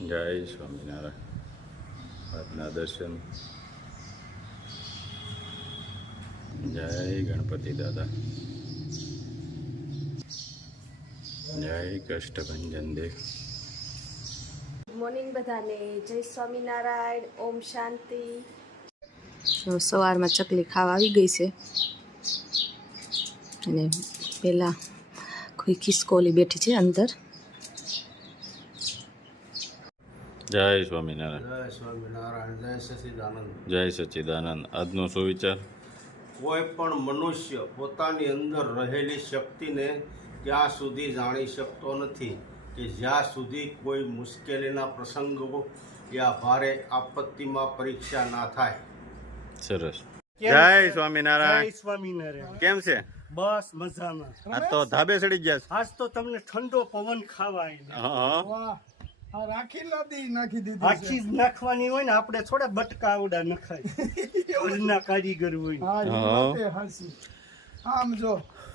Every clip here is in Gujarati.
જય સ્વામિનારાયણ. આજના દર્શન. જય ગણપતિ દાદા. જય કષ્ટભંજન દેવ. મોર્નિંગ બધાને જય સ્વામિનારાયણ. ઓમ શાંતિ. સવારમાં ચકલી ખાવા આવી ગઈ છે અને પહેલાં કોઈ ખિસકોલી બેઠી છે અંદર. જય સ્વામિનારાયણ. જય સ્વામિનારાયણ. જય સચિદાનંદ. જય સચ્ચિદાનંદ. આજનો સુવિચાર: કોઈ પણ મનુષ્ય પોતાની અંદર રહેલી શક્તિને ત્યાં સુધી જાણી શકતો નથી કે જ્યાં સુધી કોઈ મુશ્કેલીના પ્રસંગો યા ભારે આપત્તિમાં પરીક્ષા ના થાય. સરસ. જય સ્વામિનારાયણ. જય સ્વામિનારાયણ. કેમ છે? બસ મજામાં. આ તો ધાબે ચડી ગયા છે. આજ તો તમને ઠંડો પવન ખાવા હા. આખી જ નાખવાની હોય ને, આપણે થોડા બટકા આવડા નખાય. ઘરના કારીગર હોય. આમ જો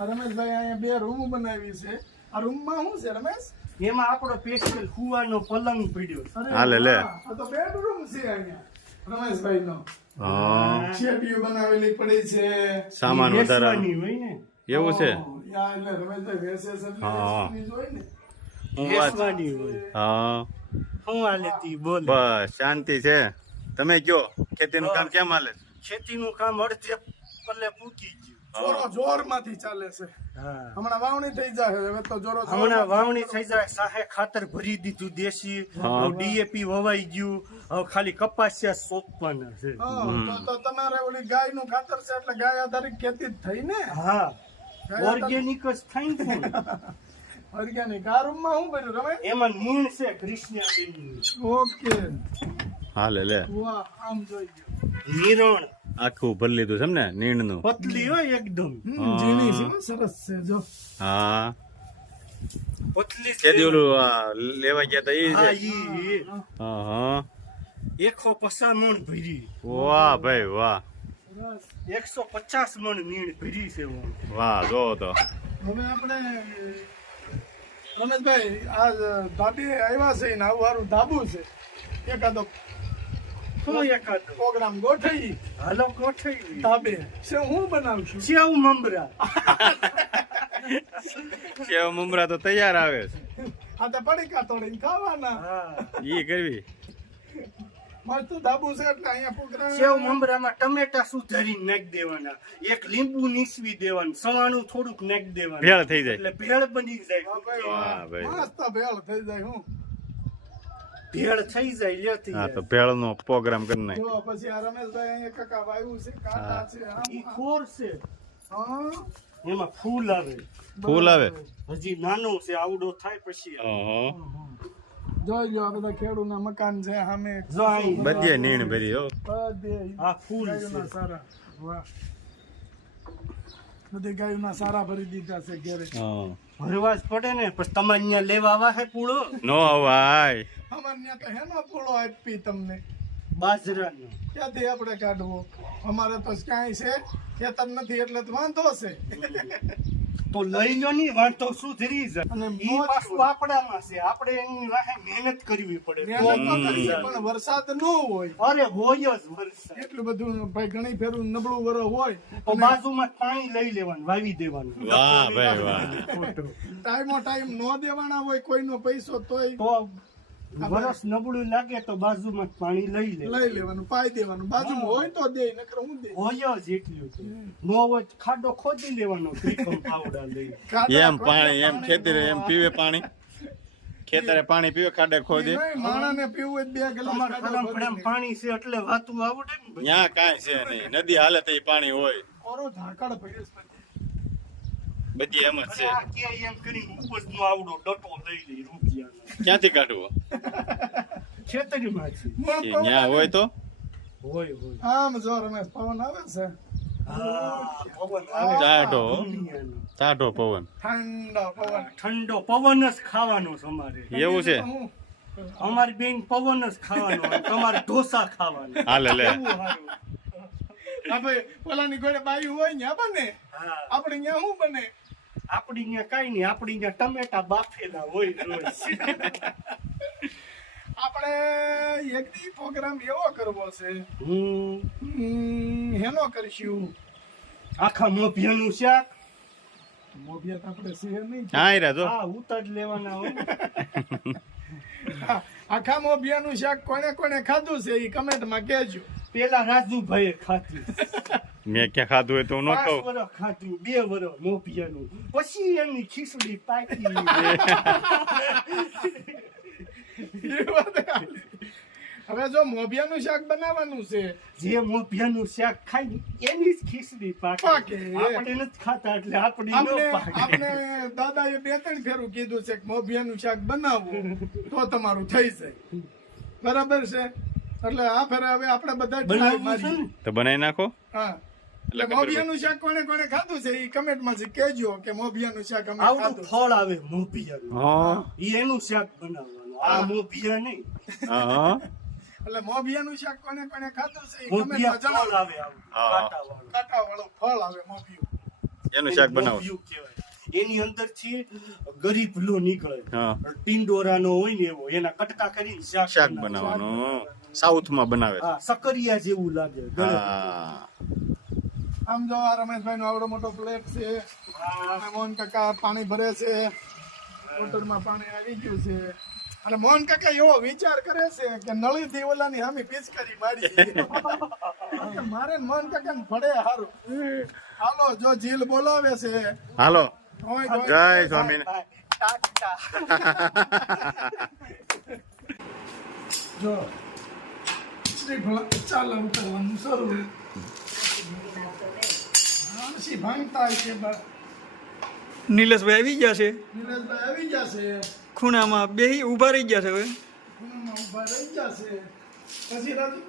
રમેશભાઈ અહીંયા 2 રૂમ બનાવી છે. આ રૂમમાં શું છે રમેશ? એમાં આપણો સ્પેશિયલ હુવાનો પલંગ પડ્યો. હાલે લે. આ તો બેડરૂમ છે અહીંયા રમેશભાઈ નો. હા. શેટીઓ બનાવેલી પડી છે. સામાન વધારા બેસવાની હોય ને, એવું છે. યા એટલે રમેશભાઈ વેસે છે એટલે હા. બેસવાની જ હોય ને. બેસવાની હોય. હા. શું હાલે તી બોલે. બસ શાંતિ છે. તમે કયો, ખેતીનું કામ કેમ હાલે? ખેતીનું કામ અડધે પલ્લે પૂકી ગયું. જોરમાંથી ચાલે છે. હા, હમણાં વાવણી થઈ જાય હવે તો જોરો હમણાં વાવણી થઈ જાય. સાહે ખાતર ભરી દીધું દેશી. ડીએપી વવાઈ ગયું. હવે ખાલી કપાસિયા સોંપવાના છે. તો તમારે ઓલી ગાયનું ખાતર છે એટલે ગાય આધારિત ખેતી જ થઈ ને. હા, ઓર્ગેનિક જ થાય ને. ઓર્ગેનિક. આ રૂમમાં શું કર્યું રમેશ? એમાં નીણ છે કૃષ્ણબેનની. ઓકે. હાલે લે. વાહ, આમ જોઈ ગયો. નિરણ આખું ભરી લીધું છે ને નીણનું. પતલી હોય એકદમ. ઝીણી છે હો, સરસ છે જો. હા. પતલી છે. કેદી ઓલું લેવા ગયા તા ઈ હા, છે? ઈ હા હા. 150 મણ ભરી. વાહ ભાઈ વાહ. 150 મણ નીણ ભરી છે. વાહ જો તો. હવે આપણે રમેશભાઈ આ ધાબી આવ્યા છે ને આવું સારું ધાબુ છે. એકાદો શું એકાદો પ્રોગ્રામ ગોઠવી હાલો ગોઠવી. ધાબે છે. હું બનાવશું સેવ મમરા. સેવ મમરા તો તૈયાર આવે છે. આ તો પડીકા તોડીને ખાવાના. હા, ઈ કરવી. મસ્ત ધાબુ છે એટલે અહીંયા પ્રોગ્રામ. સેવ મમરામાં ટમેટા સુધારીને નાખી દેવાના, એક લીંબુ નીસવી દેવાનું, સવાણું થોડુંક નાખી દેવાનું, ભેળ થઈ જાય. એટલે ભેળ બની જાય. વાહ ભાઈ. મસ્ત ભેળ થઈ જાય. હું ભેળ થઈ જાય. લેતી હા તો ભેળનો પ્રોગ્રામ કરી નાખ. જો પછી આ રમેશભાઈ અહીંયા કાકા વાવ્યું છે, કાકા છે. ઈ ખોર છે. હા. એમાં ફૂલ આવે. ફૂલ આવે. હજી નાનું છે, આવડો થાય પછી આવે. ઓહો. જોઈ લો આ બધા ખેડૂના મકાન છે સામે. જો અહીં બધે નીણ ભરી હો. બધે આ ફૂલ ગાયોના છે. સારા. વાહ, બધી ગાયોના સારા ભરી દીધા છે ઘેરે. હા. ભરવા જ પડે ને, પછી તમારે અહીંયા લેવા આવા હે પૂળો નો અવાય. અમારે ત્યાં તો હેનો પૂળો આપી તમને. બાજરાનો. ક્યાંથી આપણે કાઢવો? અમારે તો ક્યાંય છે ખેતર નથી એટલે તો વાંધો છે. તો લઈ લો ની, વાંધો શું ધરી જાય. અને ઈ પાછું આપણામાં છે, આપણે એની વાહે મહેનત કરવી પડે. મહેનત તો કરીએ પણ વરસાદ ન હોય. અરે હોય જ વરસાદ. એટલું બધું ભાઈ ઘણી ફેરું નબળું વરસ હોય તો બાજુમાં પાણી લઈ લેવાનું, વાવી દેવાનું. વાહ ભાઈ વાહ. ટાઈમો ટાઈમ ન દેવાના હોય કોઈનો પૈસો તોય તો વરસ નબળું લાગે તો બાજુમાં પાણી લઈ લે. લઈ લેવાનું, પાઈ દેવાનું. બાજુમાં હોય તો દે, નકર હું દે. હોય જ એટલું છે. નો હોય તો ખાડો ખોદી લેવાનો, ત્રિકમ પાવડા લઈ. એમ પાણી એમ ખેતરે એમ પીવે પાણી. ખેતરે પાણી પીવે ખાડે ખોદી. માણાને પીવું હોય 2 ગ્લાસ તમારે ફળમ પાણી છે એટલે વાતું આવડે ને ભાઈ. ત્યાં કાંઈ છે નહીં. નદી હાલે તો ઈ પાણી હોય. કોરો ઝાકળ પડ્યો છે. બધી એમ જ છે. આ કે એમ કરીને ઉપજનો આવડો ડટો લઈ લે રૂપિયાનો. ક્યાંથી કાઢવો? ખેતરીમાં છે. ત્યાં હોય તો હોય હોય. આમ જો રમેશ પવન આવે છે. પવન આવે. ટાઢો દુનિયાનો. ટાઢો પવન. ઠંડો પવન. ઠંડો પવન જ ખાવાનો છે અમારે. એવું છે. અમારી બેન પવન જ ખાવાનો, અને તમારે ઢોસા ખાવાના. હાલે લે. કેવું સારું. આપણે ઓલાની ઘોડે બાયું હોય ને બને. હા, આપણે અહીંયા શું બને? આપડી અહીંયા કઈ નહીં, આપડી અહીંયા ટમેટા બાફેલા હોય રોજ. આપણે આપણે એક દી પ્રોગ્રામ એવો કરવો છે. હેનો કરશું આખા મોભિયાનું શાક. મોભિયા તો આપણે છે નહીં. હા હીરા જો હા ઉતાર લેવાના હોય. આખા મોભિયાનું શાક કોને કોને ખાધું છે એ કમેન્ટમાં કહેજો. પેલા રાજુભાઈએ ખાધું, મેં ક્યાં ખાધું હોય તો હું ન 5 કહું. વર્ષ ખાધું, 2 વર્ષ મોભિયાનું, પછી એની ખીચડી પાકી. એ વાત સાચી. હવે જો મોભિયાનું શાક બનાવવાનું છે જે મોભિયાનું શાક ખાય ને એની જ ખીચડી પાકે. પાકે. આપણે નથી ખાતા એટલે આપણી ન પાકે. આપણે દાદાએ 2-3 ફેરું કીધું છે કે મોભિયાનું શાક બનાવવું તો તમારું થઈ જાય. બરાબર છે. એટલે આ ફેરે હવે આપણે બધા try બનાવવું છે મારીએ. ને? તો બનાવી નાખો. હા એટલે મોભિયાનું શાક કોને કોને ખાધું છે એ કમેન્ટમાં કહેજો કે મોભિયાનું શાક અમે આવડું ખાધું. ફળ આવે મોભિયાનું, હા ઈ એનું શાક બનાવવાનું. આ મોભિયા નહીં, હા એટલે મોભિયાનું શાક કોને કોને ખાધું છે એ મોભિયા કમેન્ટમાં ફળ જણાવો. આવે આવું હા. કાંટાવાળું. કાંટાવાળું ફળ આવે મોભિયું. એનું શાક બનાવો. મોભિયું કહેવાય. એની અંદરથી ગરીબ લો નીકળે, હા ટિંડોરાનો હોય ને એવો, એના કટકા કરીને શાક શાક બનાવવાનું સાઉથમાં બનાવે છે. હા, સકરિયા જેવું લાગે. હા આમ જો આ રમેશભાઈ નો આવડો મોટો પ્લેટ છે. અને મોહન કાકા પાણી ભરે છે. બોટલમાં પાણી આવી ગયું છે. અને મોહન કાકા એવો વિચાર કરે છે કે નળીથી ઓલાની સામે પિચકારી મારી. મારે ને મોહન કાકા ને ભળે હારું. હાલો જો જીલ બોલાવે છે. હાલો ધોઈ ધોઈ જય સ્વામી. જો શ્રીફળ ચાલો ઉતરવાનું શરૂ. પછી ભાંગતા છે બા. નિલેશભાઈ આવી ગયા છે નિલેશભાઈ આવી જશે. ખૂણામાં બેહી ઊભા રહી ગયા છે હવે ખૂણામાં ઊભા રહી જશે. પછી રાજુ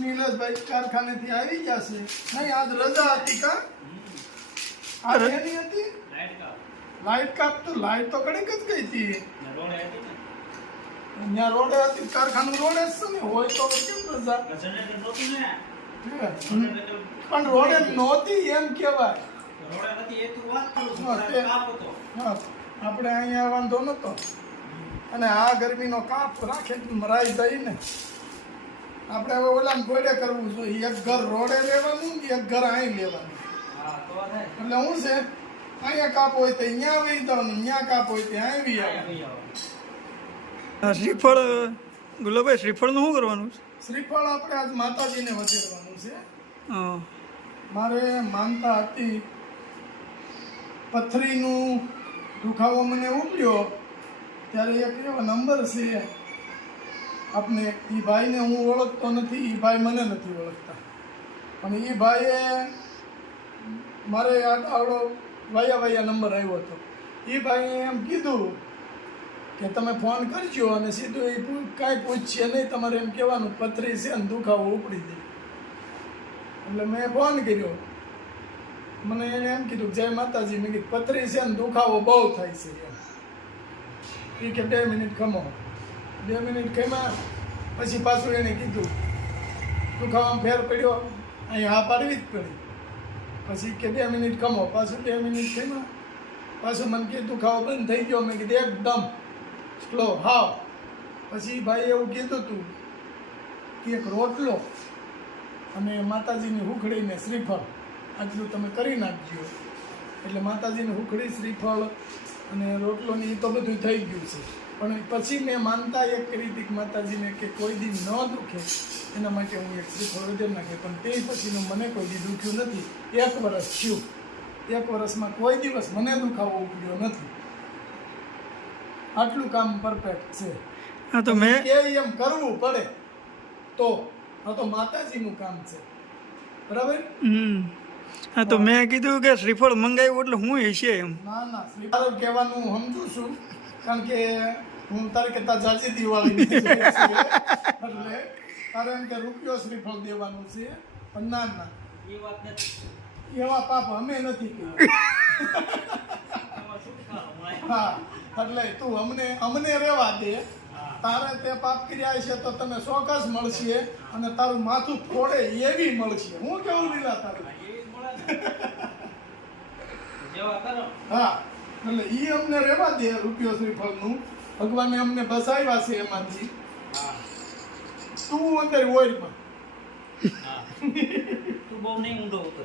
નિલેશભાઈ કારખાનેથી આવી જશે. નહીં આજ રજા હતી કા? આજ એની હતી લાઈટ કાપ. તો લાઈટ તો કડક જ ગઈ હતી. અહીંયા રોડે હતી, કારખાનું રોડે જ છે ને. હોય તો કેમ રજા? પણ રોડે નહોતી એમ કહેવાય. હા, આપણે અહીંયા વાંધો નતો. અને આ ગરમીનો કાપ રાખે તો મરાઈ જાય ને. આપણે હવે ઓલા ગોડે કરવું જોઈએ. એક ઘર રોડે લેવાનું ને એક ઘર અહીં લેવાનું. એટલે હું છે અહીંયા કાપ હોય તો અહીંયા આવી જવાનું, અહીંયા કાપ હોય તો આવી આવવાનું. શ્રીફળ ગુલાબભાઈ શ્રીફળનું શું કરવાનું છે? શ્રીફળ આપણે આજ માતાજીને વધેરવાનું છે. હા. મારે માનતા હતી પથરીનું દુખાવો મને ઉપડ્યો ત્યારે એક એવો નંબર છે આપને. એ ભાઈને હું ઓળખતો નથી, એ ભાઈ મને નથી ઓળખતા. પણ એ ભાઈએ મારે આવડો વાયા નંબર આવ્યો હતો. એ ભાઈએ એમ કીધું કે તમે ફોન કરજો અને સીધું એ કાંઈ પૂછશે નહીં, તમારે એમ કહેવાનું પથરી છે ને દુખાવો ઉપડી જાય. એટલે મેં ફોન કર્યો. મને એને એમ કીધું જય માતાજી. મેં કીધું પથરી છે ને દુખાવો બહુ થાય છે એમ. એ કે 2 મિનિટ ખમો. 2 મિનિટ ખમ્યા પછી પાછું એને કીધું દુખાવામાં ફેર પડ્યો, અહીં હા પાડવી જ પડી. પછી કે 2 મિનિટ ખમો. પાછું 2 મિનિટ ખમ્યા પાછું મને કે દુખાવો બંધ થઈ ગયો. મેં કીધું એકદમ સ્લો હાવ. પછી ભાઈ એવું કીધું હતું કે એક રોટલો અને માતાજીની હુખડીને શ્રીફળ આટલું તમે કરી નાખજો. એટલે માતાજીની હુખડી, શ્રીફળ અને રોટલોની એ તો બધું થઈ ગયું છે. પણ પછી મેં માનતા એક કરી હતી માતાજીને કે કોઈ દી ન દુખે એના માટે હું એક શ્રીફળ વધારી નાખે. પણ તે પછીનું મને કોઈ દી દુખ્યું નથી. 1 વર્ષ થયું. 1 વર્ષમાં કોઈ દિવસ મને દુખાવો ઉપડ્યો નથી. આટલું કામ પરફેક્ટ છે. હા તો મેં કે એમ કરવું પડે તો આ તો માતાજીનું કામ છે. બરાબર? હા તો મેં કીધું કે શ્રીફળ મંગાવ્યું એટલે હું હશે એમ. ના ના, શ્રીફળ કહેવાનું સમજુ છું. કારણ કે હું તારે કહેતા જાજી દિવાળી એટલે તારે એમ કે રૂપિયો શ્રીફળ દેવાનું છે. પણ ના ના, એવા પાપ અમે નથી કર્યા. હા, એટલે તું અમને રહેવા દે. તારે તે પાપ કર્યા છે તો તને ચોક્કસ મળશે અને તારું માથું ફોડે એવી મળશે. હું કેવું લીલા તારું હા એટલે ઈ અમને રહેવા દે રૂપિયો શ્રીફળનું. ભગવાને અમને બસાવ્યા છે એમાંથી. તું અંદર ઓઈલમાં તું બહુ નહીં ઊંડો ઉતરતો.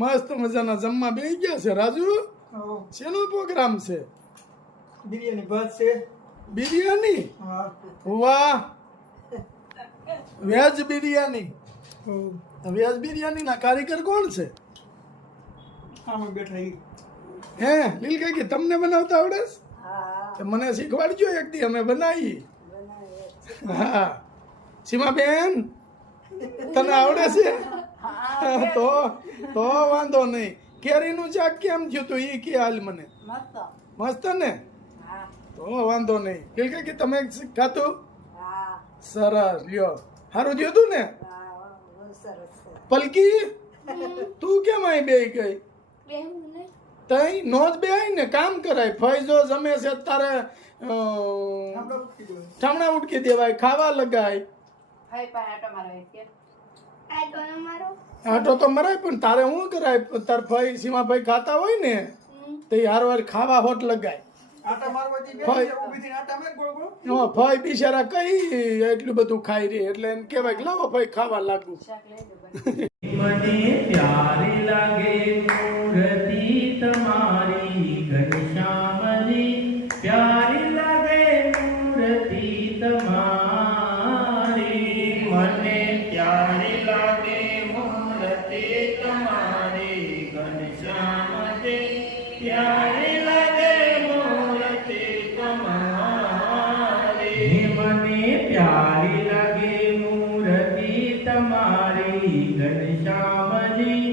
મસ્ત મજાના જમવા બેસી ગયા છે. રાજુ શેનો પ્રોગ્રામ છે? બિરયાની ભાત છે. બિરયાની? હા. વાહ, વેજ બિરયાની. વેજ બિરયાની ના કારીગર કોણ છે? આમાં બેઠા ઈ. હે લીલકા કે તમને બનાવતા આવડે છે? તો મને શીખવાડજો એક દી, અમે બનાવી. હા સીમાબેન તને આવડે છે? તો વાંધો નહીં. કેરીનું શાક કેમ થયું તું ઈ કે હાલ મને. મસ્ત ને? તો વાંધો નહીં. લીલકા કે તમે ખાતું? સરસ લ્યો. સારું થયું તું ને? પલકી તું કેમ અહીં બેહી ગઈ? તઈ નો જ બેહાય ને, કામ કરાય. ફૈજો જમે છે તારે ઠામણા ઉટકી દેવાય, ખાવા લગાય. આટો તો મરાય પણ તારે શું કરાય? તાર ભાઈ સીમાભાઈ ખાતા હોય ને તો હારવાર ખાવા હોટ લગાય. ભાઈ બિચારા કઈ એટલું બધું ખાઈ રહી એટલે એને કહેવાય કે લાવો ભાઈ ખાવા લાગુ. મને પ્યારી લાગે મૂર્તિ તમારી ઘનશ્યામની, પ્યારી લાગે મૂર્તિ તમારી. મને પ્યારી લાગે મૂર્તિ તમારી ઘનશ્યામની, પ્યારી લાગે મૂર્તિ તમારી. મને પ્યારી લાગે મૂર્તિ તમારી ઘનશ્યામજી,